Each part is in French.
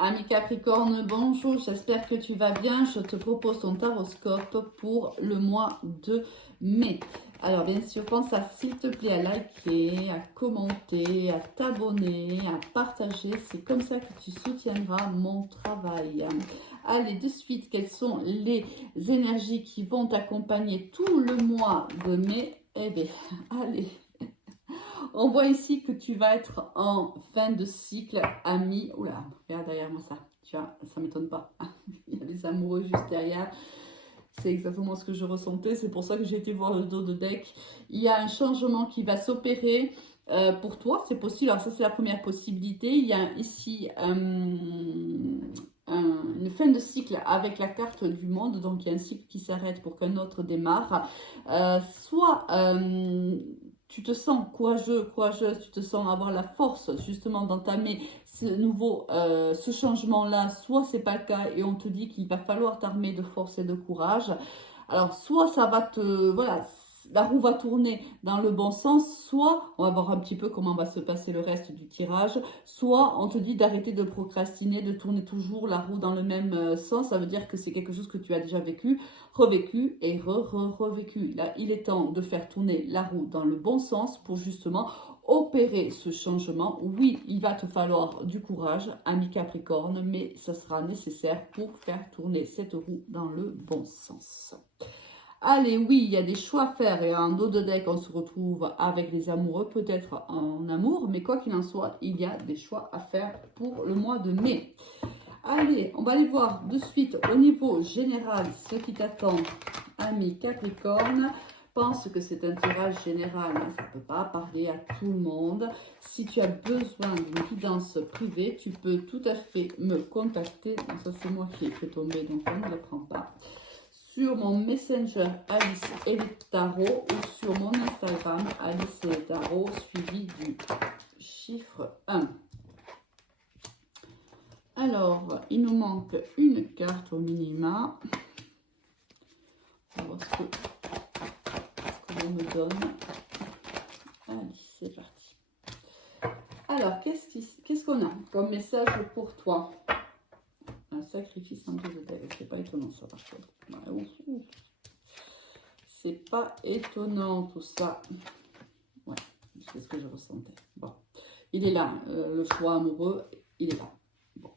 Ami Capricorne, bonjour, j'espère que tu vas bien. Je te propose ton taroscope pour le mois de mai. Alors bien sûr, pense à s'il te plaît à liker, à commenter, à t'abonner, à partager. C'est comme ça que tu soutiendras mon travail. Allez, de suite, quelles sont les énergies qui vont t'accompagner tout le mois de mai? Eh bien, allez. On voit ici que tu vas être en fin de cycle ami. Oula, regarde derrière moi ça. Tu vois, ça m'étonne pas. Il y a des amoureux juste derrière. C'est exactement ce que je ressentais. C'est pour ça que j'ai été voir le dos de deck. Il y a un changement qui va s'opérer pour toi. C'est possible. Alors ça, c'est la première possibilité. Il y a ici une fin de cycle avec la carte du monde. Donc, il y a un cycle qui s'arrête pour qu'un autre démarre. Soit tu te sens courageux, courageuse, tu te sens avoir la force justement d'entamer ce changement-là, soit c'est pas le cas et on te dit qu'il va falloir t'armer de force et de courage. Alors soit ça va voilà, la roue va tourner dans le bon sens, soit on va voir un petit peu comment va se passer le reste du tirage, soit on te dit d'arrêter de procrastiner, de tourner toujours la roue dans le même sens. Ça veut dire que c'est quelque chose que tu as déjà vécu, revécu et revécu. Là, il est temps de faire tourner la roue dans le bon sens pour justement opérer ce changement. Oui, il va te falloir du courage, ami Capricorne, mais ça sera nécessaire pour faire tourner cette roue dans le bon sens. Allez, oui, il y a des choix à faire et en dos de deck, on se retrouve avec les amoureux, peut-être en amour, mais quoi qu'il en soit, il y a des choix à faire pour le mois de mai. Allez, on va aller voir de suite au niveau général ce qui t'attend, ami Capricorne. Pense que c'est un tirage général, hein, ça ne peut pas parler à tout le monde. Si tu as besoin d'une guidance privée, tu peux tout à fait me contacter. Donc ça, c'est moi qui ai fait tomber, donc on ne le prend pas. Sur mon Messenger Alice et les tarots ou sur mon Instagram Alice et les tarots suivi du chiffre 1. Alors, il nous manque une carte au minima. On va voir ce qu'on me donne. Allez, c'est parti. Alors, qu'est-ce qu'on a comme message pour toi? Un sacrifice en deux de deck. C'est pas étonnant ça par contre. Ouais, c'est pas étonnant tout ça. Ouais, c'est ce que je ressentais. Bon, il est là, le choix amoureux, il est là. Bon.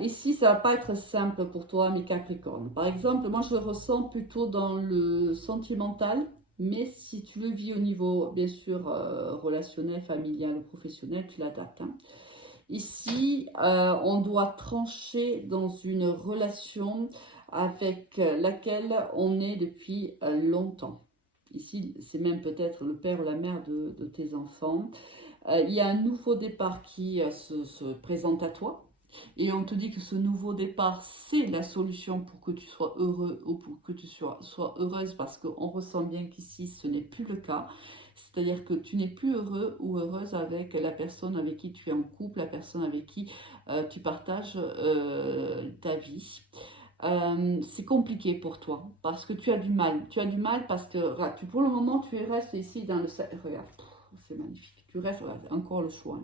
Ici, ça va pas être simple pour toi, mes Capricornes. Par exemple, moi, je le ressens plutôt dans le sentimental. Mais si tu le vis au niveau, bien sûr, relationnel, familial ou professionnel, tu l'adaptes. Hein. Ici, on doit trancher dans une relation avec laquelle on est depuis longtemps. Ici, c'est même peut-être le père ou la mère de tes enfants. Il y a un nouveau départ qui se présente à toi. Et on te dit que ce nouveau départ, c'est la solution pour que tu sois heureux ou pour que tu sois heureuse, parce qu'on ressent bien qu'ici, ce n'est plus le cas. C'est-à-dire que tu n'es plus heureux ou heureuse avec la personne avec qui tu es en couple, la personne avec qui tu partages ta vie. C'est compliqué pour toi parce que tu as du mal. Tu as du mal parce que voilà, pour le moment, tu restes ici dans le... Regarde, c'est magnifique. Tu restes, voilà, encore le choix.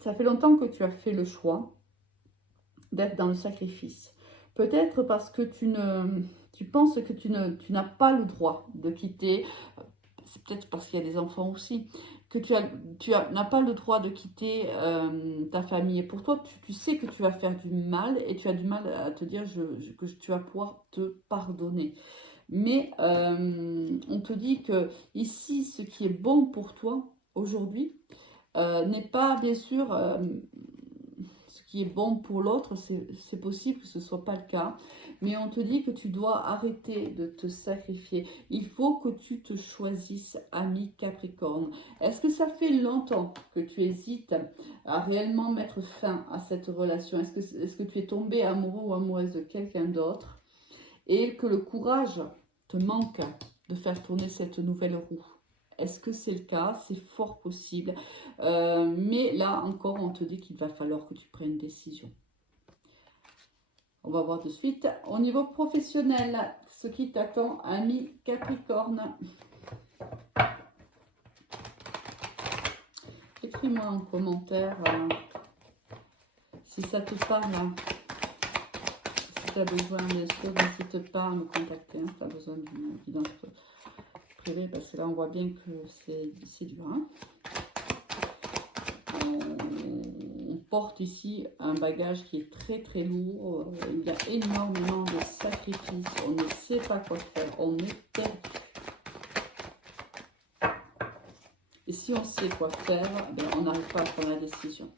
Ça fait longtemps que tu as fait le choix d'être dans le sacrifice. Peut-être parce que tu penses que tu n'as pas le droit de quitter. C'est peut-être parce qu'il y a des enfants aussi. Que tu n'as pas le droit de quitter ta famille. Et pour toi, tu sais que tu vas faire du mal et tu as du mal à te dire que tu vas pouvoir te pardonner. Mais on te dit que ici, ce qui est bon pour toi aujourd'hui, n'est pas bien sûr ce qui est bon pour l'autre, c'est possible que ce ne soit pas le cas, mais on te dit que tu dois arrêter de te sacrifier. Il faut que tu te choisisses, ami Capricorne. Est-ce que ça fait longtemps que tu hésites à réellement mettre fin à cette relation? Est-ce que tu es tombé amoureux ou amoureuse de quelqu'un d'autre et que le courage te manque de faire tourner cette nouvelle roue? Est-ce que c'est le cas? C'est fort possible. Mais là encore, on te dit qu'il va falloir que tu prennes une décision. On va voir de suite. Au niveau professionnel, ce qui t'attend, ami Capricorne. écris-moi en commentaire si ça te parle. Si tu as besoin, bien sûr, n'hésite pas à me contacter. Hein, si tu as besoin d'une guidance privée, parce que là, on voit bien que c'est dur. Hein. On porte ici un bagage qui est très très lourd. Il y a énormément de sacrifices. On ne sait pas quoi faire. On est perdu. Et si on sait quoi faire, ben, on n'arrive pas à prendre la décision.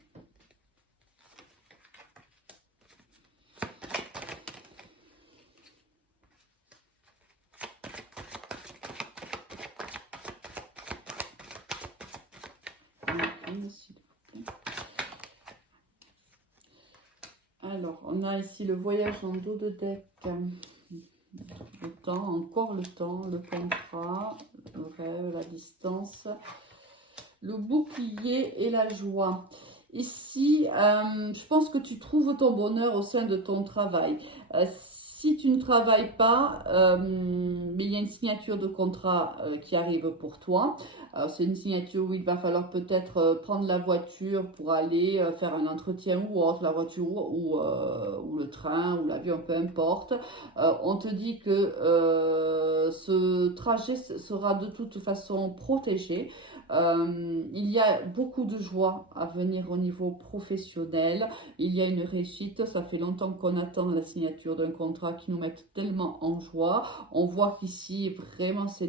Alors, on a ici le voyage en dos de deck. Le temps, encore le temps, le contrat, le rêve, la distance, le bouclier et la joie. Ici, je pense que tu trouves ton bonheur au sein de ton travail. Si tu ne travailles pas, mais il y a une signature de contrat qui arrive pour toi. C'est une signature où il va falloir peut-être prendre la voiture pour aller faire un entretien ou autre, la voiture ou le train ou l'avion, peu importe. On te dit que ce trajet sera de toute façon protégé. Il y a beaucoup de joie à venir au niveau professionnel. Il y a une réussite. Ça fait longtemps qu'on attend la signature d'un contrat qui nous mette tellement en joie. On voit qu'ici, vraiment, ça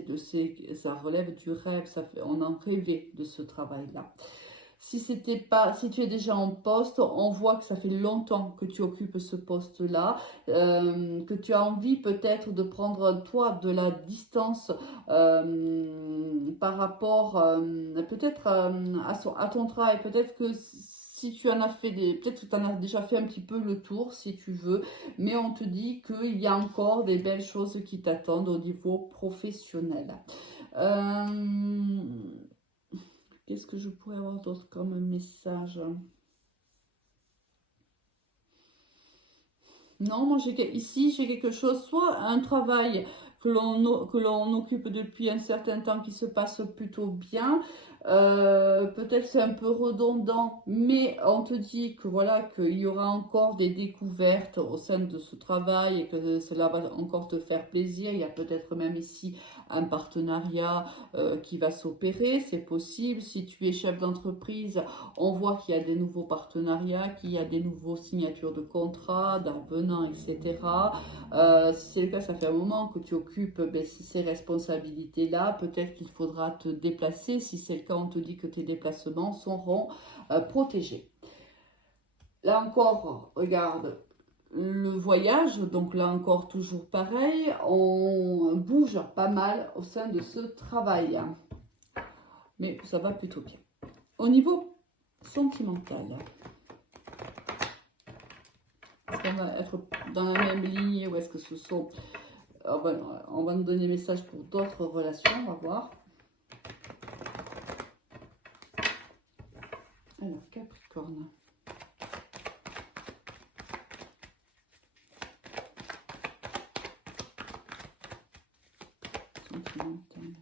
relève du rêve. On en rêvait de ce travail-là. Si tu es déjà en poste, on voit que ça fait longtemps que tu occupes ce poste-là, que tu as envie peut-être de prendre toi de la distance par rapport peut-être à ton travail. Peut-être que si tu en as fait peut-être que tu en as déjà fait un petit peu le tour si tu veux, mais on te dit qu'il y a encore des belles choses qui t'attendent au niveau professionnel. Qu'est-ce que je pourrais avoir d'autre comme message? Non, moi ici j'ai quelque chose, soit un travail que l'on occupe depuis un certain temps qui se passe plutôt bien. Peut-être c'est un peu redondant, mais on te dit que voilà qu'il y aura encore des découvertes au sein de ce travail et que cela va encore te faire plaisir. Il y a peut-être même ici un partenariat qui va s'opérer, c'est possible. Si tu es chef d'entreprise, on voit qu'il y a des nouveaux partenariats, qu'il y a des nouveaux signatures de contrats, d'avenants, etc. Si c'est le cas, ça fait un moment que tu occupes ces responsabilités-là. Peut-être qu'il faudra te déplacer. Si c'est le cas, on te dit que tes déplacements seront protégés. Là encore, regarde le voyage. Donc là encore, toujours pareil. On bouge pas mal au sein de ce travail. Mais ça va plutôt bien. Au niveau sentimental, est-ce qu'on va être dans la même ligne ou est-ce que ce sont... on va nous donner des messages pour d'autres relations, on va voir. Alors, Capricorne. Sentimental.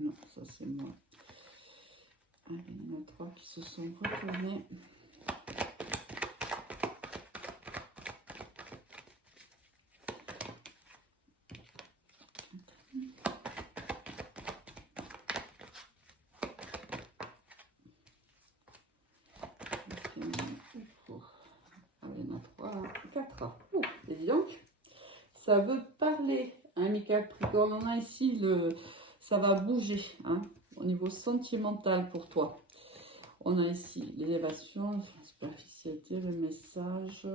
Non, ça c'est moi. Allez, il y en a 3 qui se sont retournés. Et dis donc, ça veut parler, hein, mes Capricornes. On a ici ça va bouger, hein, au niveau sentimental pour toi. On a ici l'élévation, la superficialité, le message,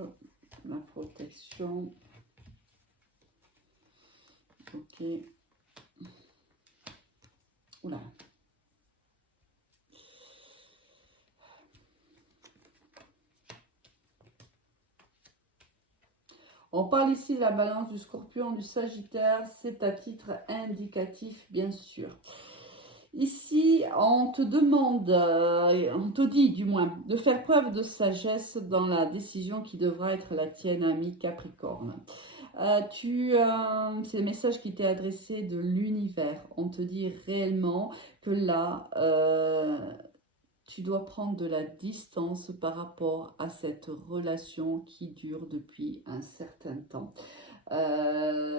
la protection. Ok. Oula. On parle ici de la balance, du Scorpion, du Sagittaire. C'est à titre indicatif, bien sûr. Ici, on te demande, on te dit du moins, de faire preuve de sagesse dans la décision qui devra être la tienne, ami Capricorne. C'est le message qui t'est adressé de l'univers. On te dit réellement que là, tu dois prendre de la distance par rapport à cette relation qui dure depuis un certain temps.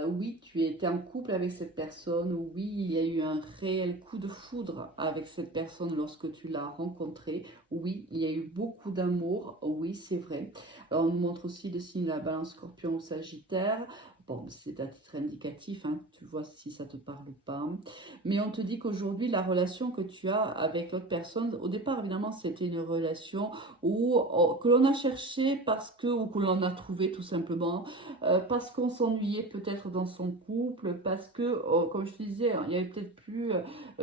Oui, tu étais en couple avec cette personne. Oui, il y a eu un réel coup de foudre avec cette personne lorsque tu l'as rencontrée. Oui, il y a eu beaucoup d'amour. Oui, c'est vrai. Alors, on nous montre aussi le signe de la balance scorpion ou sagittaire. Bon, c'est à titre indicatif, hein, tu vois si ça te parle ou pas. Mais on te dit qu'aujourd'hui, la relation que tu as avec l'autre personne, au départ, évidemment, c'était une relation que l'on a cherché parce que, ou que l'on a trouvé tout simplement parce qu'on s'ennuyait peut-être dans son couple, parce que, comme je te disais, il n'y avait peut-être plus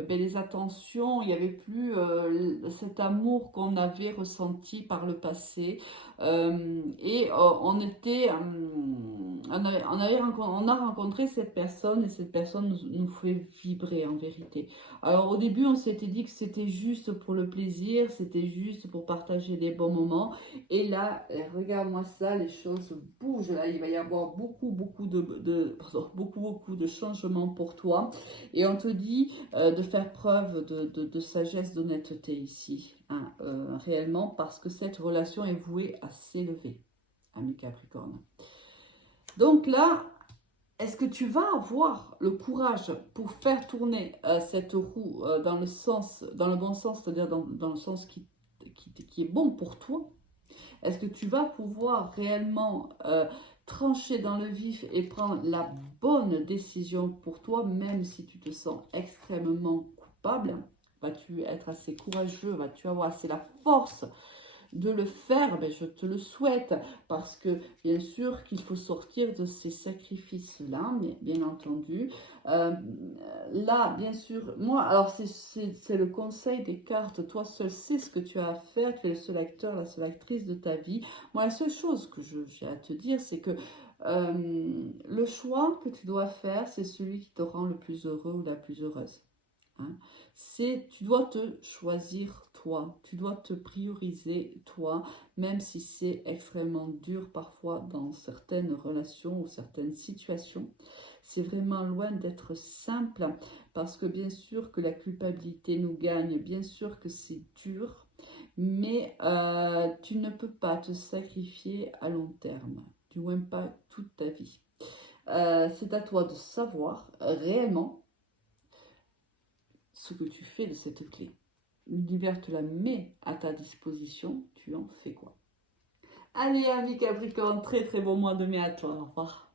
les attentions, il n'y avait plus cet amour qu'on avait ressenti par le passé. On était, on a rencontré cette personne et cette personne nous fait vibrer en vérité. Alors au début, on s'était dit que c'était juste pour le plaisir, c'était juste pour partager des bons moments. Et là, regarde-moi ça, les choses bougent. Là, il va y avoir beaucoup de changements pour toi. Et on te dit de faire preuve de sagesse, d'honnêteté ici, hein, réellement, parce que cette relation est vouée à s'élever, ami Capricorne. Donc là, est-ce que tu vas avoir le courage pour faire tourner cette roue dans dans le bon sens, c'est-à-dire dans le sens qui est bon pour toi? Est-ce que tu vas pouvoir réellement trancher dans le vif et prendre la bonne décision pour toi, même si tu te sens extrêmement coupable? Vas-tu être assez courageux? Vas-tu avoir assez la force de le faire? Ben, je te le souhaite parce que bien sûr qu'il faut sortir de ces sacrifices-là, mais bien entendu. Euh, Là, bien sûr, moi, alors c'est le conseil des cartes. Toi seul sais ce que tu as à faire. Tu es le seul acteur, la seule actrice de ta vie. Moi, la seule chose que j'ai à te dire, c'est que le choix que tu dois faire, c'est celui qui te rend le plus heureux ou la plus heureuse. Hein. Tu dois te choisir toi, tu dois te prioriser toi, même si c'est extrêmement dur parfois dans certaines relations ou certaines situations. C'est vraiment loin d'être simple parce que bien sûr que la culpabilité nous gagne, bien sûr que c'est dur, mais tu ne peux pas te sacrifier à long terme, du moins pas toute ta vie. C'est à toi de savoir réellement ce que tu fais de cette clé. L'univers te la met à ta disposition, tu en fais quoi? Allez, ami Capricorne, très très bon mois de mai à toi, au revoir.